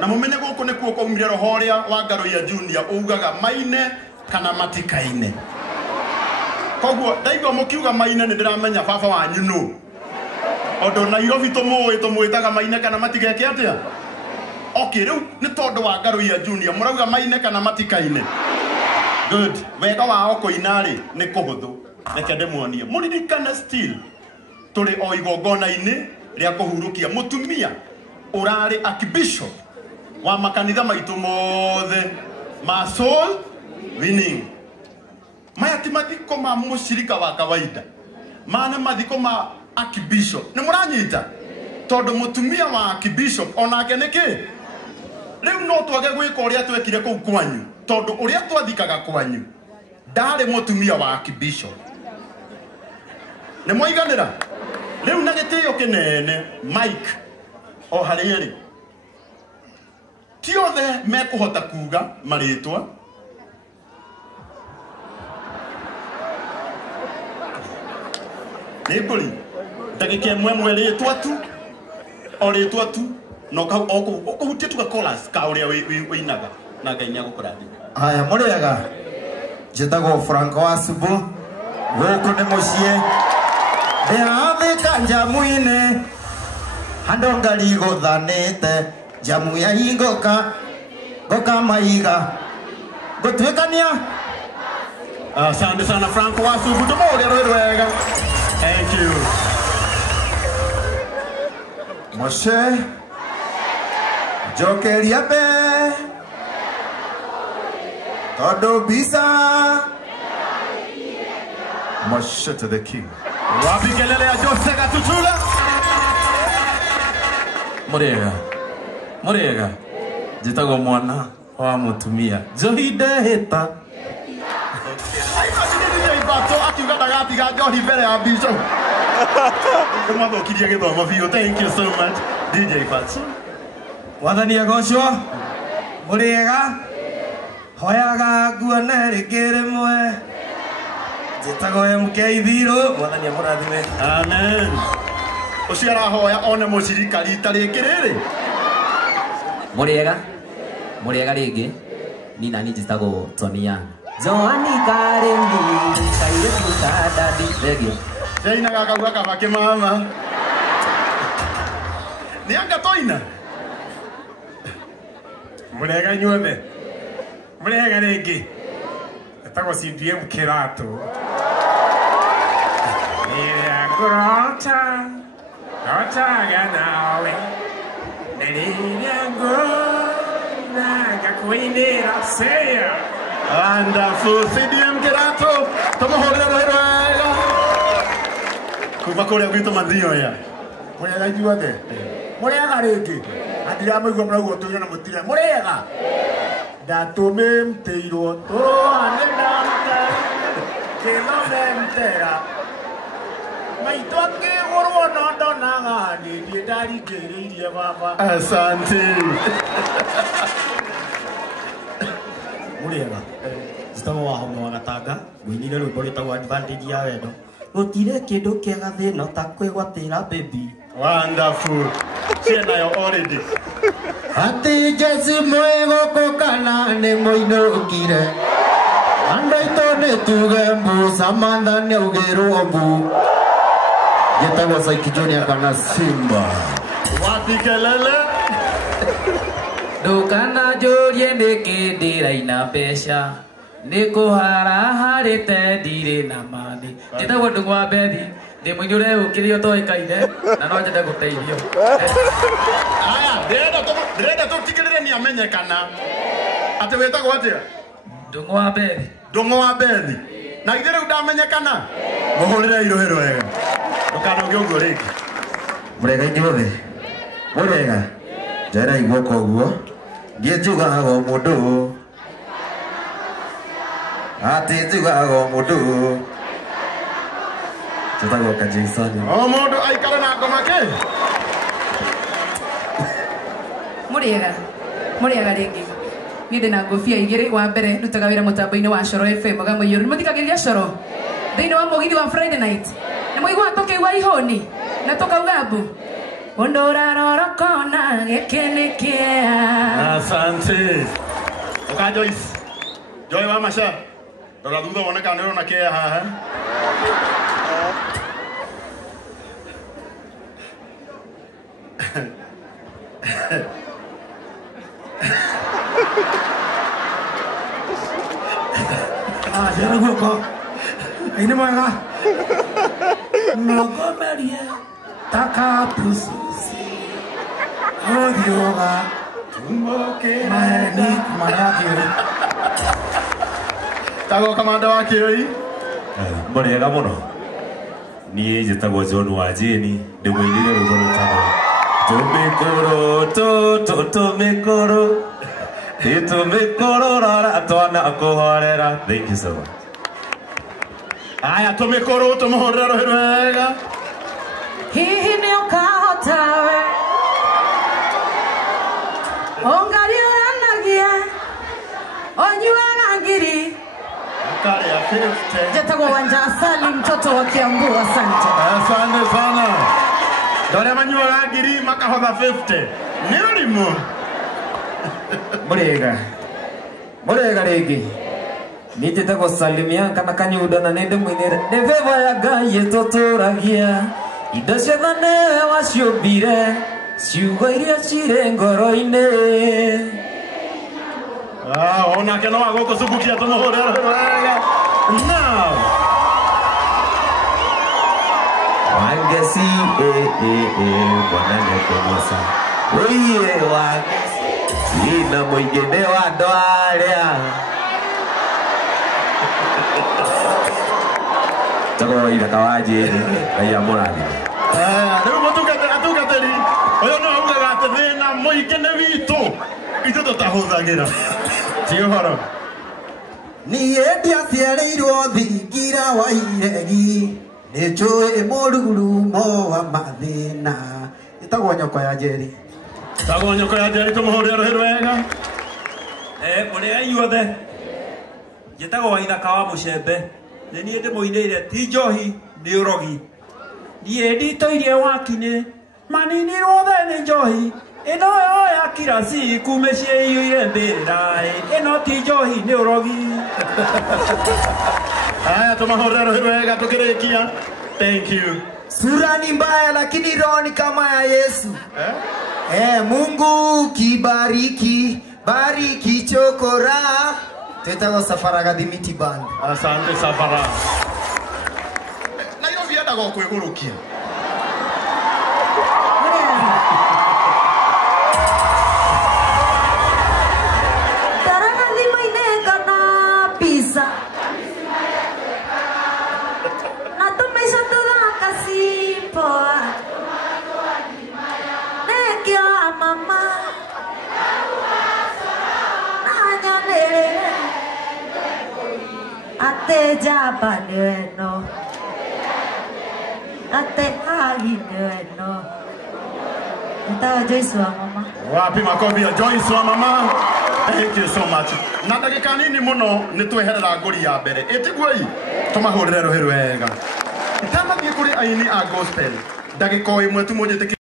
na mumenye guku ni kuo kwa mire rohoria wa Ngaruiya Junior ugaga maine kana matikaine koguo ndaigua mukiuga maine ni ndiramenya baba wanyu no ondo Nairobi tumuitaga maine kana matigeke atia okay riu ni tondu wa Ngaruiya Junior murauga maine kana matikaine good wega wao kuina ri ni kuhuthu reke ndemuonie muririkane still tuli o igongona-ini ria kuhurukia mutumia urari archbishop wa makanitha maitu mothe ma soul winning maya ti mathiko ma mushirika wa kawaida mana mathiko ma archbishop ni muranyita tondu mutumia wa archbishop onake niki riu no twage gwika uria twekire kuu kwanyu tondu uria twathikaga kwanyu ndari mutumia wa archbishop ni moiganira riu na gitio kinene Mike o harieri ti othe mekuhota kuga maritwa nikuri ndagike mwe ritwa tu o ritwa tu no ka okuhutie tuga chorus ka uria winaga na Ngai nya gukurathi aya muriaga njitagwo Franco Asubu guku ni mucie ndirathika njamu-ini handu ngari guthanite njamu ya ingoka ngoka maiga gutwikania asante sana Franco Asubu tumore rwega thank you Moshe jokeria be todo bisa Moshe to the king wapi kelele ya Jose Gatutula muriega njitagwo mwana wa mutumia Johide hita akiuga ndagatiga njohi mbere ya Bishop mwathũkirie gĩthomo biũ thank you so much DJ Fatso wathani agocwo muriega hoyaga nguone rĩngĩ rĩmwe njĩtagwo MK Thiru mwathani amũrathime amen ũcio arahoya one mũcirika rita rĩngĩ rĩrĩ muriega rĩngĩ ni nani njĩtagwo Tonia Joani Karembi kaire tuta dadi regio Jaina gakaguga kabake mama ni anga toina muriega nyuothe muriega rĩngĩ etagwo CDM Kĩratũ nĩrĩangũrota rotaga nawe nĩrĩangũna ngakwĩnĩra seya wonderful CDM Kĩratũ tũmũhũrĩre rwega kuma kũrĩa gwitũ Mathioya muriega nyuothe muriega rĩngĩ andiramũigua mũraugwo tũire na mũtire muriega ndatumĩmtĩirwo tũrũhane ndamte kĩthomemtera maitũ akĩgũrwo no ndonaga nĩndie ndaringĩrĩirie baba asante muriega njitagwo Wahome wa Gatanga ngũinire rwĩmbo rwĩtagwo advantage ya wendo gũtirĩ kĩndũ kĩega thĩno ta kwĩgwatĩra baby wonderful nayo already ati Jesu mwĩgũkũ kana nĩ mũinũkire andũ aitũ nĩ tuge mbu Samantha nĩ augĩrwo mbu njĩtagwo Saiki Junior kana Simba wapi kelele ndũkana njũrie nĩkĩ ndĩraina mbeca nĩ kũharaharĩte ndirĩ na mani njĩtagwo Ndung'u Bethi ndĩ mũini ũreũkĩrio toĩkaine na no nyende gũteithio aya ndĩrenda tũtigĩrĩre nĩ amenyekana atĩ wĩtagwo atĩa Ndung'u Bethi na githĩ rĩu ndamenyekana mũhũrĩre irũhĩ rwega ndũkanauge ũguo rĩngĩ murega inyuothe murega njara iguoka ũguo ndiĩ njugaga o mũndũ atĩ njugaga o mũndũ njĩtagwo Kajaisoni o mũndũ aikare na ngoma kĩ muriega rĩngĩ niĩ ndĩna ngũbia igĩrĩ wa mbere ndutaga wĩra mũtambo-inĩ wa Coro FM Mũgamũiyũru nĩmũthikagĩrĩria Coro thĩinĩ wa mũgithi wa Friday night nĩ mũiguaga tũkĩigua ihũni na tũkauga mbu Undura rorokona gekenikia. Asante. Oka Joyce. Joy wa masha. Dora duda wona kanero na kia ha. Jangan gua kok. Ini mana? Nogo Maria, takapususi. Oh Dioga, tumboke mahani maraki. Tago kamanda wa kiri. Mbona kamono? Ni jetagwo John Wajeni, ndimwinire rwimbo rutagwo tumikoro tumikoro twana kuhorera. Thank you so much. Aya tumikoro tumuhorera wega. Hihi ni ukahotawe ongario anagia onyuanga ngiri Kale ya 50. Jetagwo Wanja Asali mtoto wa Kiambu. Asante. Asante sana. Dore manyuwa ngiri makahotha 50. Ni urimo. Murega rĩngĩ nĩtĩte gũsalimia kana kanyuda na nĩndĩ mwĩnĩre nĩ veva ya Ngai ĩtũtũragia indo ciothe nĩwe waciũmbire ciugo iria cirĩ ngoro-inĩ. Onake no agũkũcubukia tũmũhũrĩre wega. Now. Wangeci bwana nĩkũmoca ũiye wangeci ina mũingĩ nĩ wa andũ arĩa tagwo ithaka wa njĩrĩ Ngai amũrathime. Rĩu mũtungatĩri ũyũ no augaga atĩ thĩna mũingĩ nĩ witũ itũ tũtahũthagĩra ti ũhoro. Niĩ ndiaciarĩirwo thingira wa iregi nĩ njũĩ mũrurumo wa mathĩna. Ĩtagwo nyoko ya Njeri. Tagwo nyoko ya Njeri tũmũhũrĩre rũhĩ wega. Mũrĩa inyuothe njĩtagwo Waithaka wa Mũcembe nĩ niĩ ndĩmũinĩire ti njohi nĩ ũrogi niĩ nditoirie wakinĩ maninirwo the nĩ njohi ĩno yo ya kirasi kume ciĩyũire mbĩrĩra ĩno ti njohi nĩ ũrogi. Haya tũmũhũrĩre rũhĩ wega tũkĩrĩkia. Thank you. Sura ni mbaya lakini roho ni kama ya Yesu. Mungu kibariki bariki chokora. Twetagwo Safara Gathimiti Band. Asante Safara. Nairobi endaga kwĩgũrũkia. Ate jaba no, ate hagi no. Ita Joyce wa mama. Wapi makofi ya Joyce wa mama. Thank you so much. Na ndagĩka nini mũno nĩtweherera ngũri ya mbere. Ĩtiguoi tũmahũrĩre rũhĩ wega. Itamathiĩ kũrĩ aini a gospel. Ndagĩka ĩmwe tu mũnjĩtĩkĩrie.